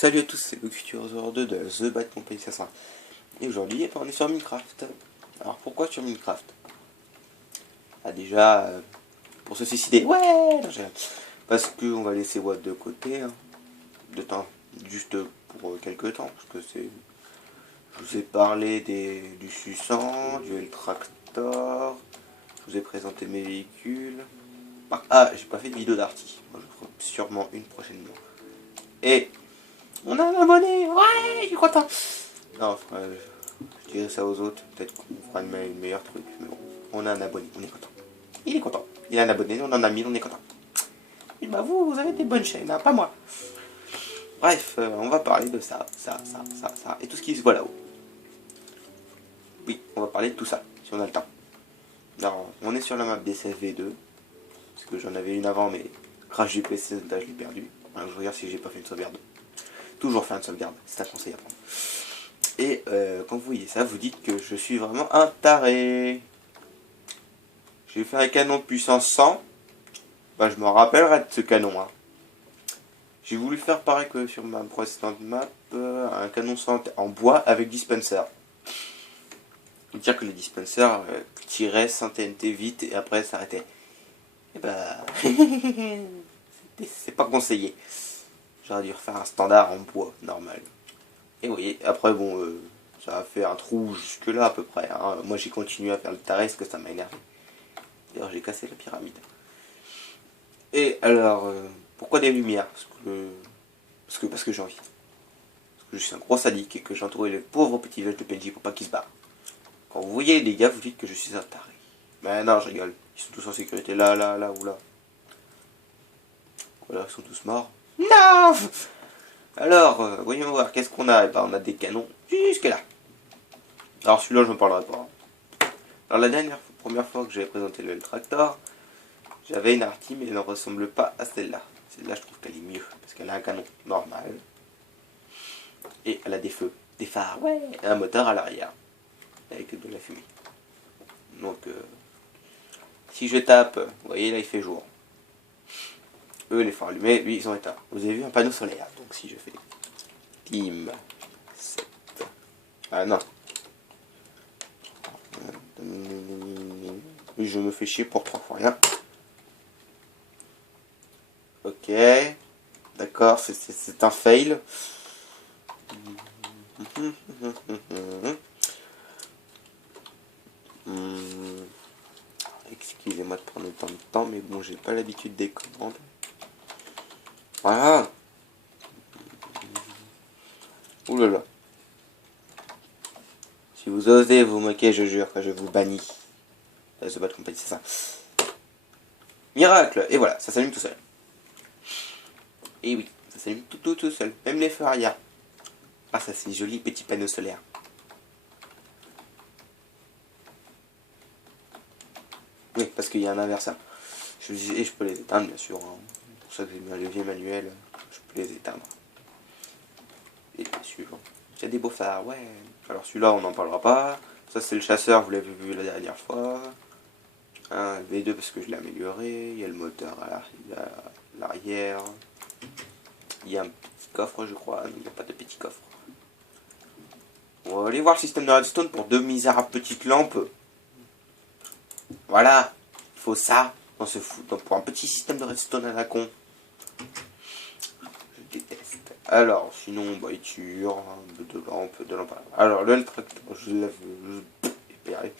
Salut à tous, c'est le futur 02 de The Bad Company 500. Et aujourd'hui, on est sur Minecraft. Alors pourquoi sur Minecraft? Ah déjà, pour se suicider. Ouais non, parce qu'on va laisser Watt de côté, hein, de temps, juste pour quelques temps. Parce que c'est... Je vous ai parlé du Susan, du L-Tractor, je vous ai présenté mes véhicules. Ah, j'ai pas fait de vidéo d'arty. Moi, je ferai sûrement une prochainement. Et on a un abonné. Ouais, je suis content. Non, je dirais ça aux autres. Peut-être qu'on fera une meilleure truc. Mais bon, on a un abonné, on est content. Il est content. Il a un abonné, on en a 1000, on est content. Et bah vous avez des bonnes chaînes, hein, pas moi. Bref, on va parler de ça, et tout ce qui se voit là-haut. Oui, on va parler de tout ça, si on a le temps. Alors, on est sur la map DCFV2. Parce que j'en avais une avant, mais crash du PC, je l'ai perdu. Alors, je regarde si j'ai pas fait une sauvegarde. Toujours faire une sauvegarde, c'est un conseil à prendre. Et quand vous voyez ça, vous dites que je suis vraiment un taré. J'ai fait un canon de puissance 100. Bah, je me rappellerai de ce canon. Hein. J'ai voulu faire pareil que sur ma précédente map, un canon 100 en bois avec dispenser. Dire que les dispensers tiraient 100 TNT vite et après s'arrêtaient. Et bah, c'est pas conseillé. J'aurais dû refaire un standard en bois normal. Et vous voyez, après bon, ça a fait un trou jusque là à peu près. Hein. Moi j'ai continué à faire le taré parce que ça m'a énervé. D'ailleurs j'ai cassé la pyramide. Et alors, pourquoi des lumières? Parce que j'ai envie. Parce que je suis un gros sadique et que j'ai entouré le pauvre petit village de PNJ pour pas qu'il se barre. Quand vous voyez les gars, vous dites que je suis un taré. Mais non, je rigole. Ils sont tous en sécurité là, ou là. Voilà, ils sont tous morts. Non. Alors, voyons voir, qu'est-ce qu'on a? Eh ben, on a des canons jusque là. Alors celui-là, je ne parlerai pas. Alors la première fois que j'avais présenté le Tractor, j'avais une arty, mais elle ne ressemble pas à celle-là. Celle-là, je trouve qu'elle est mieux, parce qu'elle a un canon normal. Et elle a des feux, des phares, ouais, et un moteur à l'arrière, avec de la fumée. Donc, si je tape, vous voyez, là, il fait jour. Eux, les phares allumés, lui, ils ont éteint. Vous avez vu un panneau solaire, donc si je fais Team 7. Ah non. Je me fais chier pour 3 fois rien. Ok. D'accord, c'est un fail. Excusez-moi de prendre autant de temps, mais bon, j'ai pas l'habitude des commandes. Voilà. Ouh là là. Si vous osez vous moquer, je jure que je vous bannis. Se battre compagnie, c'est ça. Miracle. Et voilà, ça s'allume tout seul. Et oui, ça s'allume tout seul. Même les feux arrière. Ah, ça c'est joli petit panneau solaire. Oui, parce qu'il y a un inverseur. Et je peux les éteindre, bien sûr. Hein. Pour ça que j'ai mis un levier manuel, je peux les éteindre. Et bien sûr, il y a des beaux phares, ouais. Alors celui-là, on n'en parlera pas. Ça, c'est le chasseur, vous l'avez vu la dernière fois. Un V2 parce que je l'ai amélioré. Il y a le moteur à l'arrière. Il y a un petit coffre, je crois. Non, il n'y a pas de petit coffre. On va aller voir le système de redstone pour deux misérables petites lampes. Voilà, il faut ça. On se fout. Donc pour un petit système de redstone à la con. Je déteste. Alors, sinon, voiture, de lampe. Alors, le L-Tractor, je l'avais.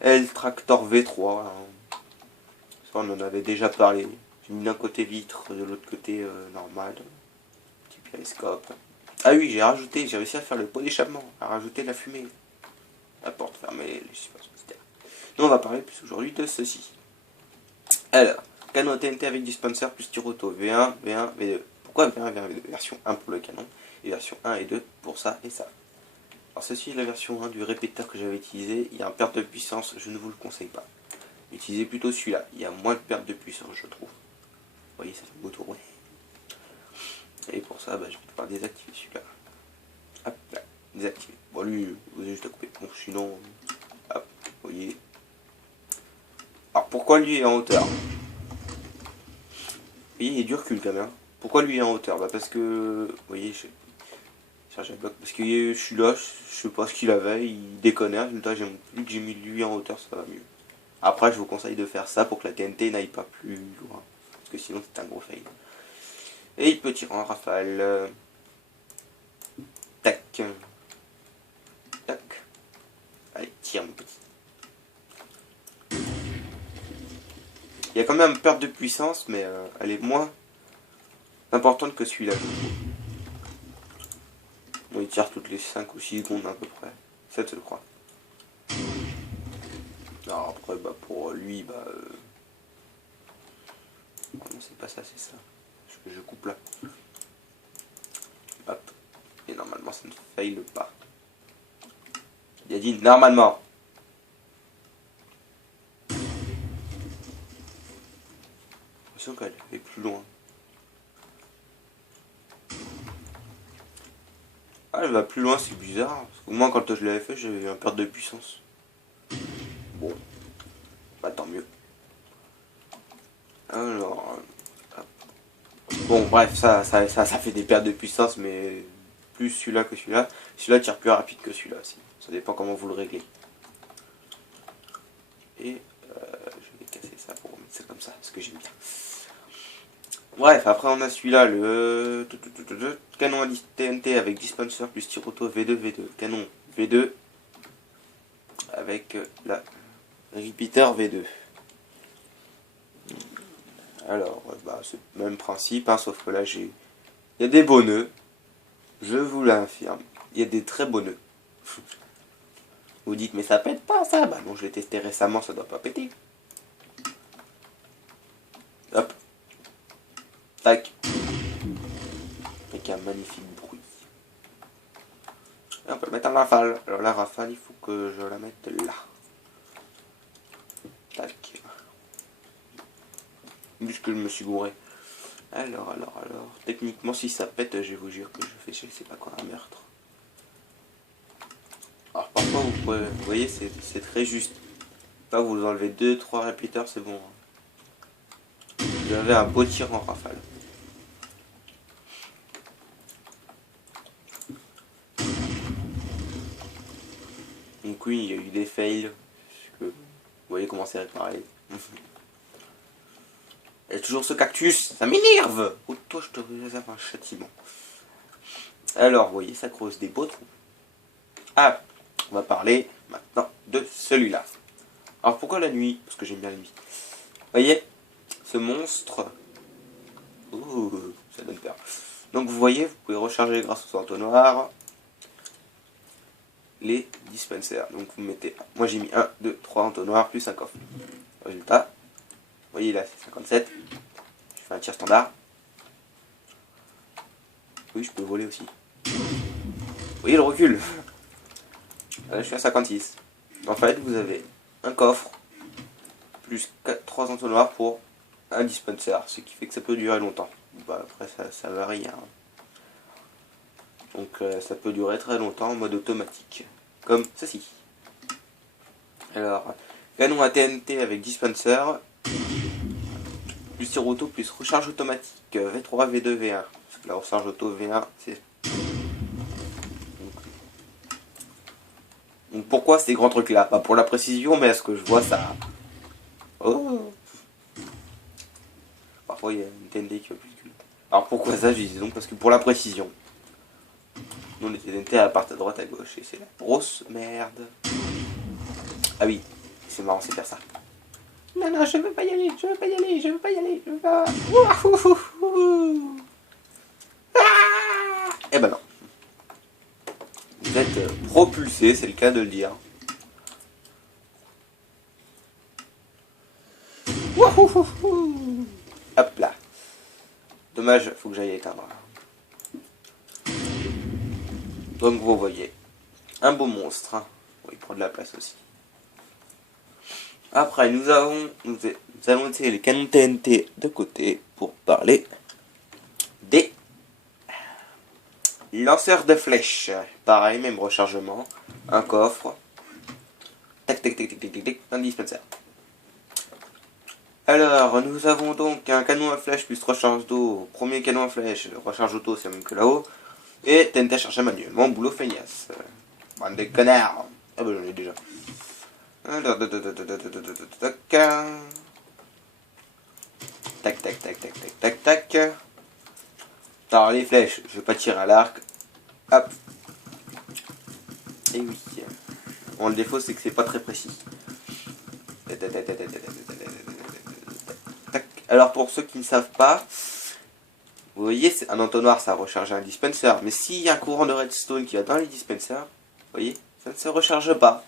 L-Tractor V3. Hein. Ça, on en avait déjà parlé. J'ai mis d'un côté vitre, de l'autre côté normal. Petit périscope. Ah oui, j'ai réussi à faire le pot d'échappement, à rajouter la fumée. La porte fermée, les suspensions, etc. Nous, on va parler plus aujourd'hui de ceci. Alors, canon TNT avec dispenser plus tir auto. V1, V1, V2. Pourquoi V1, V1, V2? Version 1 pour le canon, et version 1 et 2 pour ça et ça. Alors ceci est la version 1 du répéteur que j'avais utilisé. Il y a un perte de puissance, je ne vous le conseille pas. Utilisez plutôt celui-là, il y a moins de perte de puissance, je trouve. Vous voyez, ça fait beau tour, ouais. Et pour ça, je vais devoir désactiver celui-là. Hop, là, désactiver. Bon, lui, vous avez juste à couper. Bon, sinon, hop, vous voyez. Alors, pourquoi lui est en hauteur? Vous voyez, il y a du recul quand même. Pourquoi lui est en hauteur? Bah parce que, vous voyez, charge à bloc. Parce que je suis là, je sais pas ce qu'il avait, il déconne. Résultat, vu que j'ai mis lui en hauteur, ça va mieux. Après, je vous conseille de faire ça pour que la TNT n'aille pas plus loin. Parce que sinon, c'est un gros fail. Et il peut tirer en rafale. Tac. Tac. Allez, tire mon petit. Il y a quand même une perte de puissance, mais elle est moins importante que celui-là. Bon, il tire toutes les 5 ou 6 secondes à peu près. 7 je crois. Alors après, bah, pour lui, bah... non, c'est pas ça, c'est ça. Je coupe là. Hop. Et normalement, ça ne faille pas. Il a dit normalement. J'ai l'impression qu'elle est plus loin. Ah, elle va plus loin, c'est bizarre. Parce que moi, quand je l'avais fait, j'avais une perte de puissance. Bon. Bah, tant mieux. Alors... bon, bref, ça fait des pertes de puissance, mais plus celui-là que celui-là. Celui-là tire plus rapide que celui-là aussi. Ça dépend comment vous le réglez. Et je vais casser ça pour remettre ça comme ça, parce que j'aime bien. Bref, après on a celui-là, le canon à TNT avec dispenser plus tir auto V2. Canon V2 avec la repeater V2. Alors, bah, c'est le même principe, hein, sauf que là il y a des beaux nœuds. Je vous l'affirme, il y a des très beaux nœuds. Vous dites, mais ça pète pas ça? Bah non, je l'ai testé récemment, ça doit pas péter. Hop. Tac. Avec un magnifique bruit. Et on peut le mettre en rafale. Alors la rafale, il faut que je la mette là. Tac. Juste que je me suis gouré. Alors. Techniquement, si ça pète, je vous jure que je fais, je sais pas quoi, un meurtre. Alors parfois, vous voyez, c'est très juste. Là, vous enlevez 2-3 repeaters, c'est bon. Vous avez un beau tir en rafale. Donc oui, il y a eu des fails. Vous voyez comment c'est réparé. Il y a toujours ce cactus, ça m'énerve. Oh, toi, je te réserve un châtiment. Alors, vous voyez, ça creuse des beaux trous. Ah, on va parler maintenant de celui-là. Alors, pourquoi la nuit? Parce que j'aime bien la nuit. Vous voyez, ce monstre... ouh, ça donne peur. Donc, vous voyez, vous pouvez recharger grâce au entonnoir les dispensers. Donc, vous mettez... moi, j'ai mis 1, 2, 3 entonnoirs plus un coffre. Résultat, vous voyez là, c'est 57. Je fais un tir standard. Oui, je peux voler aussi. Vous voyez le recul? Là, je suis à 56. En fait, vous avez un coffre plus 3 entonnoirs pour un dispenser, ce qui fait que ça peut durer longtemps. Bah, après, ça varie. Hein. Donc, ça peut durer très longtemps en mode automatique, comme ceci. Alors, canon à TNT avec dispenser, plus tir auto, plus recharge automatique, V3, V2, V1. Parce que la recharge auto V1, c'est... Donc pourquoi ces grands trucs là? Pas pour la précision, mais est-ce que je vois ça? Oh. Parfois il y a une TNT qui va plus que... Alors pourquoi ça? Je dis donc parce que pour la précision. Nous les TNT à part à droite à gauche, et c'est la grosse merde. Ah oui, c'est marrant, c'est faire ça. Non, je veux pas y aller, je veux pas y aller, je veux pas y aller, je veux pas... Ah, eh ben non. Vous êtes propulsé, c'est le cas de le dire. Hop là. Dommage, faut que j'aille éteindre. Donc vous voyez, un beau monstre. Hein. Bon, il prend de la place aussi. Après, nous allons utiliser les canons TNT de côté pour parler des lanceurs de flèches. Pareil, même rechargement. Un coffre. Tac, tac, tac, tac, tac, tac, un dispenser. Alors, nous avons donc un canon à flèche plus recharge d'eau. Premier canon à flèche, recharge auto, c'est même que là-haut. Et TNT à charger manuellement, boulot feignasse. Bande de connards. Ah bah j'en ai déjà. Alors, tac, tac, tac, tac, tac, tac, tac. Alors les flèches, je vais pas tirer à l'arc. Hop. Et oui. Bon, le défaut c'est que c'est pas très précis. Alors pour ceux qui ne savent pas, vous voyez, c'est un entonnoir, ça recharge un dispenser. Mais s'il y a un courant de redstone qui va dans les dispensers, vous voyez, ça ne se recharge pas.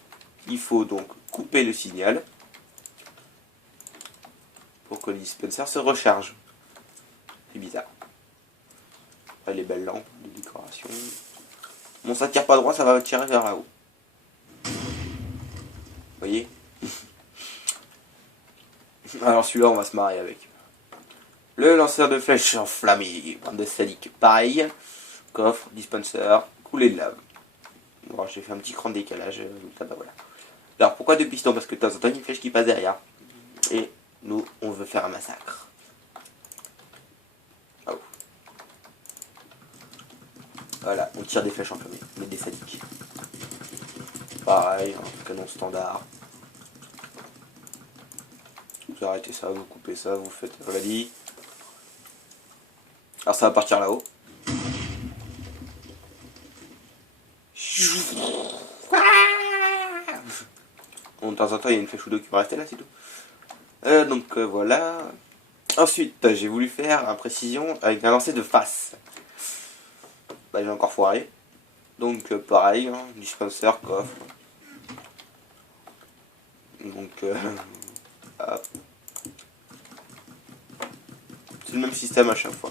Il faut donc couper le signal pour que le dispenser se recharge. C'est bizarre. Après, les belles lampes de décoration. Bon, ça tire pas droit, ça va tirer vers là-haut. Vous voyez. Alors celui-là, on va se marier avec. Le lanceur de flèches enflammé, bande de sadiques. Pareil, coffre, dispenser, coulée de lave. Bon, j'ai fait un petit cran de décalage, bah voilà. Alors pourquoi deux pistons? Parce que de temps en temps, il y a une flèche qui passe derrière. Et nous, on veut faire un massacre. Oh. Voilà, on tire des flèches enflammées, mais des sadiques. Pareil, un canon standard. Vous arrêtez ça, vous coupez ça, vous faites valide. Alors ça va partir là-haut. Bon, de temps en temps, il y a une flèche ou deux qui va rester là, c'est tout. Donc voilà. Ensuite, j'ai voulu faire un précision avec un lancer de face. Bah, j'ai encore foiré. Donc pareil, hein, dispenser, coffre. Donc hop. C'est le même système à chaque fois.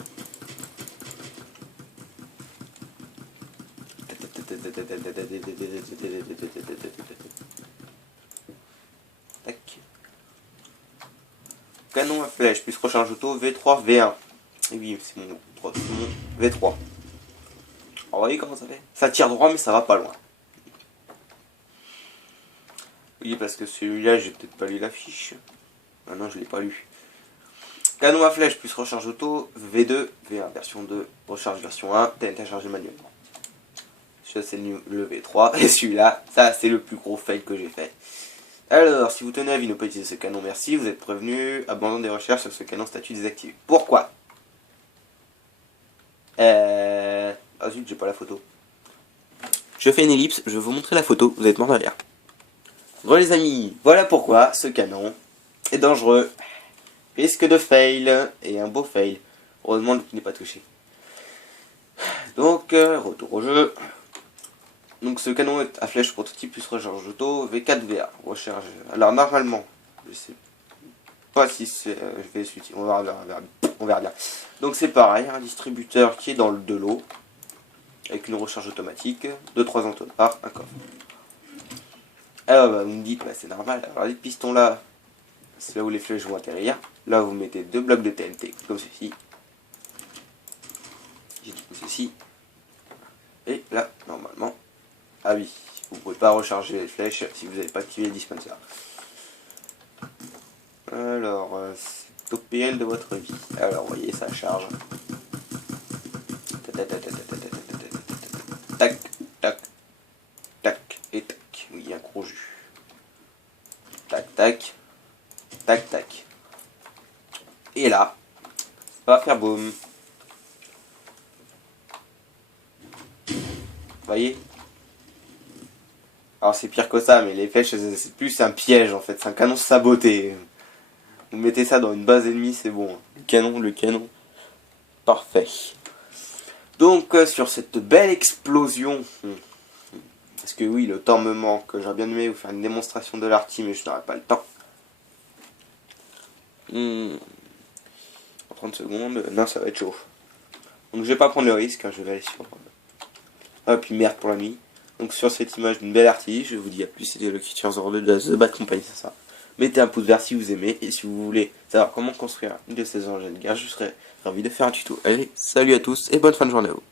Tac. Canon à flèche plus recharge auto V3 V1. Et oui, c'est mon V3. Alors, vous voyez comment ça fait? Ça tire droit mais ça va pas loin. Oui, parce que celui-là, j'ai peut-être pas lu l'affiche. Ah non, je l'ai pas lu. Canon à flèche plus recharge auto V2 V1 version 2 recharge version 1 TNT chargé manuellement. Celui-là c'est le V3 et celui-là, ça c'est le plus gros fail que j'ai fait. Alors, si vous tenez à vie, ne pas utiliser ce canon, merci. Vous êtes prévenu. Abandon des recherches sur ce canon, statut désactivé. Pourquoi? Ah zut, j'ai pas la photo. Je fais une ellipse, je vais vous montrer la photo. Vous êtes mort de rire. Bon les amis, voilà pourquoi ce canon est dangereux. Risque de fail, et un beau fail. Heureusement qu'il n'est pas touché. Donc, retour au jeu. Donc ce canon est à flèche prototype plus recharge auto V4 VR. Recharge. Alors normalement, je sais pas si c'est... je vais suivre. On verra bien. Donc c'est pareil, un distributeur qui est dans de l'eau. Avec une recharge automatique. 2-3 entonnoirs, un coffre. Alors bah, vous me dites, bah, c'est normal. Alors les pistons là, c'est là où les flèches vont atterrir. Là vous mettez 2 blocs de TNT, comme ceci. J'ai dit comme ceci. Et là, normalement... Ah oui, vous ne pouvez pas recharger les flèches si vous n'avez pas activé le dispenser. Alors, c'est au PL de votre vie. Alors, vous voyez, ça charge. Tac, tac, tac, et tac. Oui, il y a un gros jus. Tac, tac, tac, tac. Et là, ça va faire boum. Vous voyez? Alors c'est pire que ça, mais les flèches c'est plus un piège en fait, c'est un canon saboté. Vous mettez ça dans une base ennemie, c'est bon. Le canon, parfait. Donc sur cette belle explosion, parce que oui, le temps me manque, j'aurais bien aimé vous faire une démonstration de l'arty, mais je n'aurai pas le temps. En 30 secondes, non ça va être chaud. Donc je vais pas prendre le risque, hein, je vais aller sur... Ah puis merde pour la nuit. Donc sur cette image d'une belle artillerie, je vous dis à plus, c'était le Creature02 de The Bad Company, c'est ça. Mettez un pouce vert si vous aimez, et si vous voulez savoir comment construire une de ces engins de guerre, je serais ravi de faire un tuto. Allez, salut à tous, et bonne fin de journée à vous.